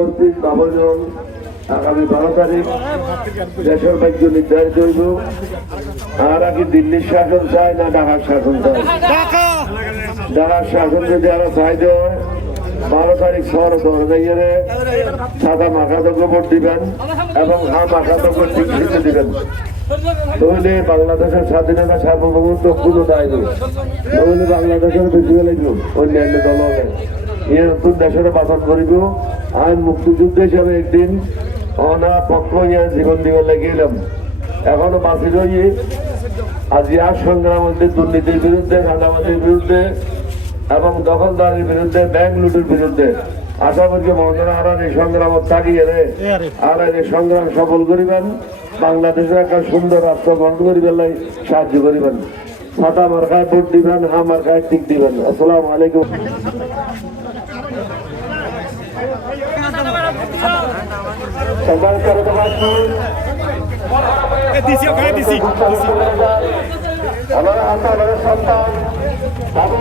উপস্থিত বাবুজন আগামী 12 তারিখ দেশের ভাগ্য নির্ধারিত হইব। আর কি দিল্লির শাসন চায় না ঢাকার শাসন চায়? ঢাকার শাসন যদি আরো চাইতে হয় 12 তারিখ শহর যাইয়ে সাদা মাখাতজ্ঞ ভোট দিবেন এবং হা মাখাতজ্ঞ ঠিক সিদ্ধ দিবেন। তাহলে বাংলাদেশের স্বাধীনতা সার্বভৌমত্ব কোনো দায় নেই। তাহলে বাংলাদেশের বেশি লাগল অন্যান্য দল হবে এ নতুন দেশের বাসন করিব। আমি মুক্তিযুদ্ধ হিসাবে একদিন অনা পক্ষ জীবন দিবে লেগেলাম, এখনো বাঁচি রই। আজ আর সংগ্রাম হচ্ছে দুর্নীতির বিরুদ্ধে, চাঁদাবাজির বিরুদ্ধে এবং দখলদারির বিরুদ্ধে, ব্যাংক লুটের বিরুদ্ধে। আশা করছি মহোদয় আর এই সংগ্রাম থাকিয়ে রে আর এই সংগ্রাম সফল করিবেন। বাংলাদেশের একটা সুন্দর রাষ্ট্র গঠন করিবেন সাহায্য করিবেন। ছাতা মার্কায় ভোট দিবেন, হা মার্কায় টিক দিবেন। আসসালামু আলাইকুম। আমার সন্তান